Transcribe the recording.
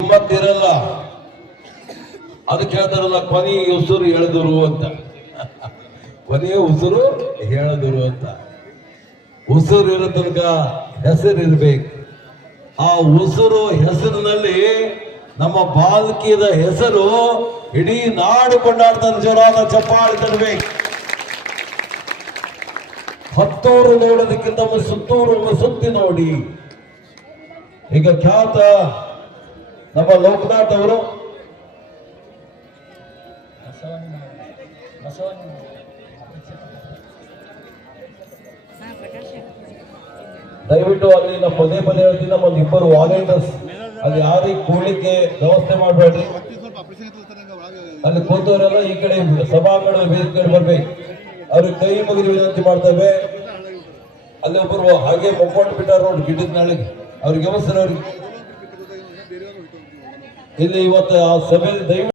ಮತ್ತಿರಲ್ಲ. ಅದಕ್ಕೆ ಹೇಳ್ತಾರಲ್ಲ ಕೊನೆಯ ಉಸಿರು ಎಳೆದರು ಅಂತ. ಕೊನೆಯ ಉಸಿರು ಹೇಳದರು ಅಂತ. ಉಸಿರು ಇರೋ ತನಕ ಹೆಸರು ಇರ್ಬೇಕು. ಆ ಉಸಿರು ಹೆಸರಿನಲ್ಲಿ ನಮ್ಮ ಬಾಲ್ಕಿದ ಹೆಸರು ಇಡೀ ನಾಡು ಕೊಂಡಾಡ್ತಾನೆ. ಜೋರಾದ ಚಪ್ಪಾಳೆ ತರಬೇಕು. ಹತ್ತೂರು ನೋಡೋದಕ್ಕಿಂತ ಸುತ್ತೂರು ಸುತ್ತಿ ನೋಡಿ. ಈಗ ಖ್ಯಾತ ನಮ್ಮ ಲೋಕನಾಥ್ ಅವರು ದಯವಿಟ್ಟು ಅಲ್ಲಿ ನಾವು ಪದೇ ಪದೇ ಹೇಳ್ತೀನಿ, ನಮ್ಮಲ್ಲಿ ಇಬ್ಬರು ವಾಲಂಟಿಯರ್ಸ್ ಅಲ್ಲಿ ಯಾರಿಗೆ ಕೂಡ್ಲಿಕ್ಕೆ ವ್ಯವಸ್ಥೆ ಮಾಡಬೇಡ್ರಿ. ಅಲ್ಲಿ ಕೂತವರೆಲ್ಲ ಈ ಕಡೆ ಸಭಾಂಗಣ ವೇದಿಕೆ ಬರ್ಬೇಕು. ಅವ್ರಿಗೆ ಕೈ ಮುಗಿದು ವಿನಂತಿ ಮಾಡ್ತೇವೆ. ಅಲ್ಲಿ ಒಬ್ಬರು ಹಾಗೆ ಮೊಕ್ಕೊಂಡು ಬಿಟ್ಟಾರ ನೋಡಿ ಗಿಡದ ನಾಳೆಗೆ. ಅವ್ರಿಗೆ ವ್ಯವಸ್ಥೆ ಅವ್ರಿಗೆ ಇಲ್ಲಿ ಇವತ್ತು ಆ ಸಭೆಯಲ್ಲಿ ದಯವಿಟ್ಟು